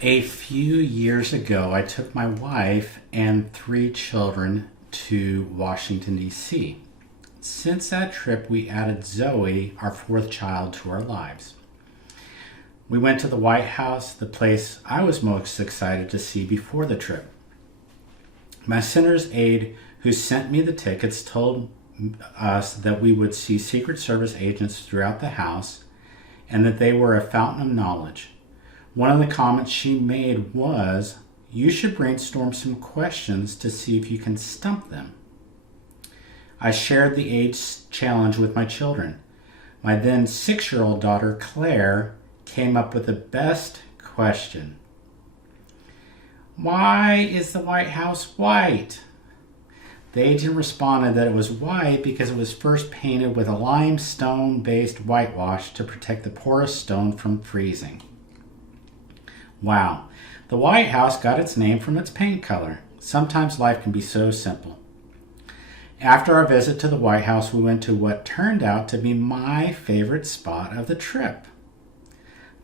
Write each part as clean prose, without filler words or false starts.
A few years ago, I took my wife and 3 children to Washington, D.C. Since that trip, we added Zoe, our 4th child, to our lives. We went to the White House, the place I was most excited to see before the trip. My center's aide, who sent me the tickets, told us that we would see Secret Service agents throughout the house and that they were a fountain of knowledge. One of the comments she made was, "You should brainstorm some questions to see if you can stump them." I shared the aide's challenge with my children. My then 6-year-old daughter, Claire, came up with the best question. "Why is the White House white?" The agent responded that it was white because it was first painted with a limestone-based whitewash to protect the porous stone from freezing. Wow, the White House got its name from its paint color. Sometimes life can be so simple. After our visit to the White House, we went to what turned out to be my favorite spot of the trip,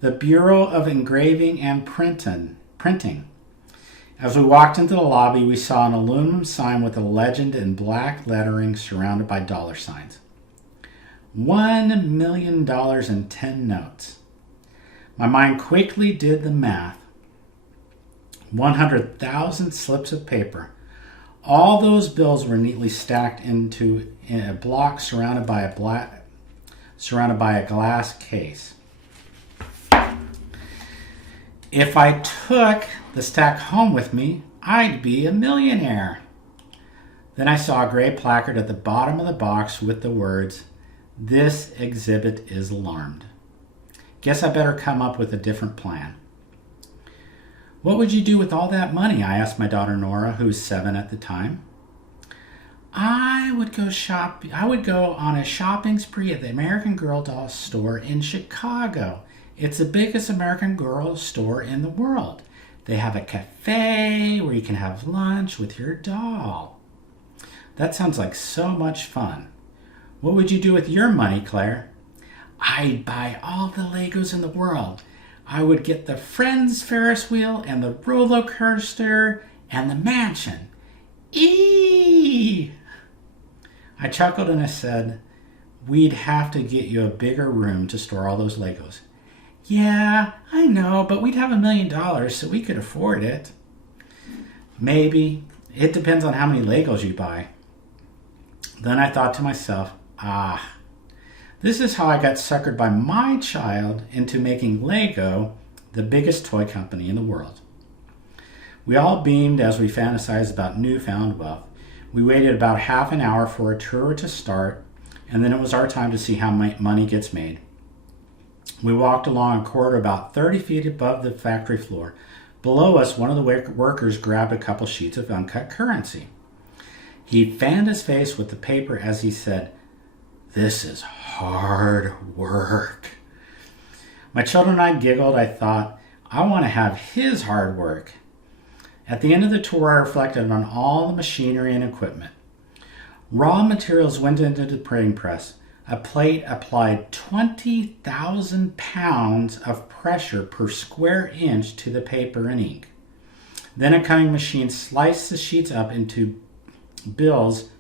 the Bureau of Engraving and Printing. As we walked into the lobby, we saw an aluminum sign with a legend in black lettering surrounded by dollar signs. $1 million in 10 notes. My mind quickly did the math. 100,000 slips of paper. All those bills were neatly stacked in a block surrounded by a glass case. If I took the stack home with me, I'd be a millionaire. Then I saw a gray placard at the bottom of the box with the words, "This exhibit is alarmed." Guess I better come up with a different plan. "What would you do with all that money?" I asked my daughter Nora, who was 7 at the time. I would go on a shopping spree at the American Girl doll store in Chicago. It's the biggest American Girl store in the world. They have a cafe where you can have lunch with your doll. That sounds like so much fun. What would you do with your money, Claire? I'd buy all the Legos in the world. I would get the Friends Ferris wheel and the roller coaster and the mansion. Eee! I chuckled and I said, "We'd have to get you a bigger room to store all those Legos." "Yeah, I know, but we'd have $1 million, so we could afford it." "Maybe. It depends on how many Legos you buy." Then I thought to myself, this is how I got suckered by my child into making Lego the biggest toy company in the world. We all beamed as we fantasized about newfound wealth. We waited about half an hour for a tour to start, and then it was our time to see how money gets made. We walked along a corridor about 30 feet above the factory floor. Below us, one of the workers grabbed a couple sheets of uncut currency. He fanned his face with the paper as he said, "This is hard work." My children and I giggled. I thought, I want to have his hard work. At the end of the tour, I reflected on all the machinery and equipment. Raw materials went into the printing press. A plate applied 20,000 pounds of pressure per square inch to the paper and ink. Then a cutting machine sliced the sheets up into bills.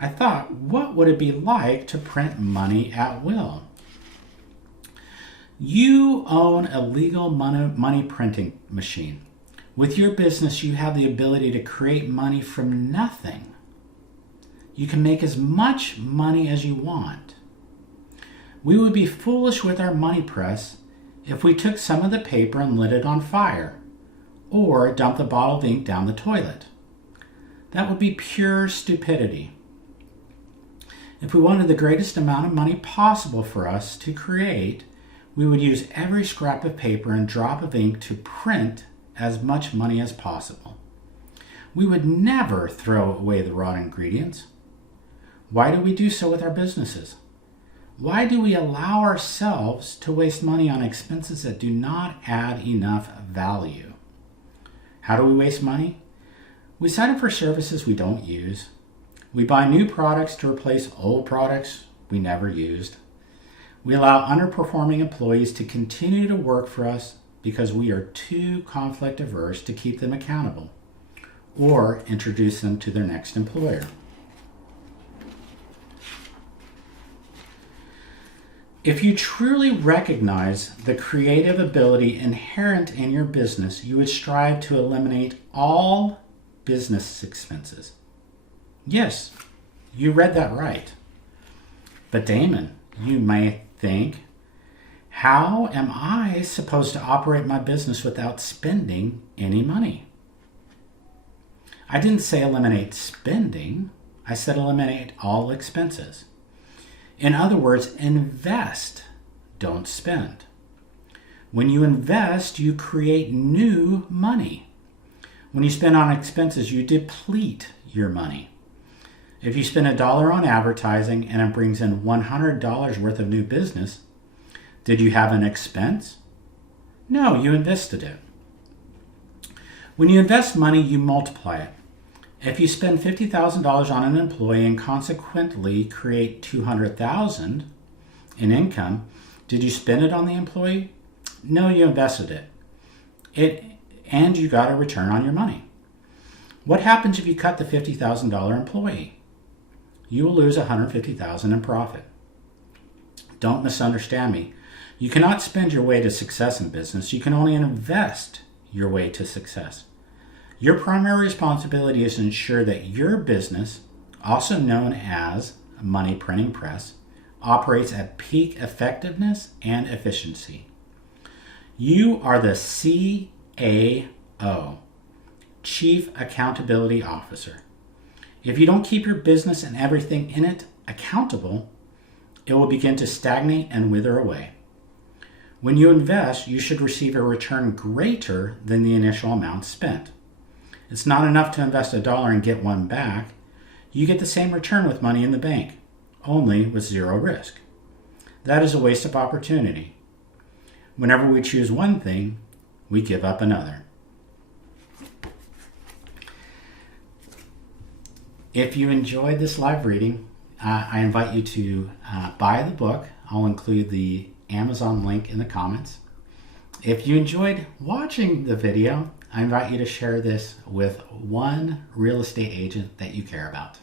I thought, what would it be like to print money at will? You own a legal money printing machine. With your business, you have the ability to create money from nothing. You can make as much money as you want. We would be foolish with our money press if we took some of the paper and lit it on fire, or dumped the bottle of ink down the toilet. That would be pure stupidity. If we wanted the greatest amount of money possible for us to create, we would use every scrap of paper and drop of ink to print as much money as possible. We would never throw away the raw ingredients. Why do we do so with our businesses? Why do we allow ourselves to waste money on expenses that do not add enough value? How do we waste money? We sign up for services we don't use. We buy new products to replace old products we never used. We allow underperforming employees to continue to work for us because we are too conflict averse to keep them accountable or introduce them to their next employer. If you truly recognize the creative ability inherent in your business, you would strive to eliminate all business expenses. Yes, you read that right. But Damon, you may think, how am I supposed to operate my business without spending any money? I didn't say eliminate spending. I said eliminate all expenses. In other words, invest, don't spend. When you invest, you create new money. When you spend on expenses, you deplete your money. If you spend $1 on advertising and it brings in $100 worth of new business, did you have an expense? No, you invested it. When you invest money, you multiply it. If you spend $50,000 on an employee and consequently create $200,000 in income, did you spend it on the employee? No, you invested it. And you got a return on your money. What happens if you cut the $50,000 employee? You will lose $150,000 in profit. Don't misunderstand me. You cannot spend your way to success in business. You can only invest your way to success. Your primary responsibility is to ensure that your business, also known as a money printing press, operates at peak effectiveness and efficiency. You are the CAO, Chief Accountability Officer. If you don't keep your business and everything in it accountable, it will begin to stagnate and wither away. When you invest, you should receive a return greater than the initial amount spent. It's not enough to invest $1 and get $1 back. You get the same return with money in the bank, only with zero risk. That is a waste of opportunity. Whenever we choose one thing, we give up another. If you enjoyed this live reading, I invite you to buy the book. I'll include the Amazon link in the comments. If you enjoyed watching the video, I invite you to share this with one real estate agent that you care about.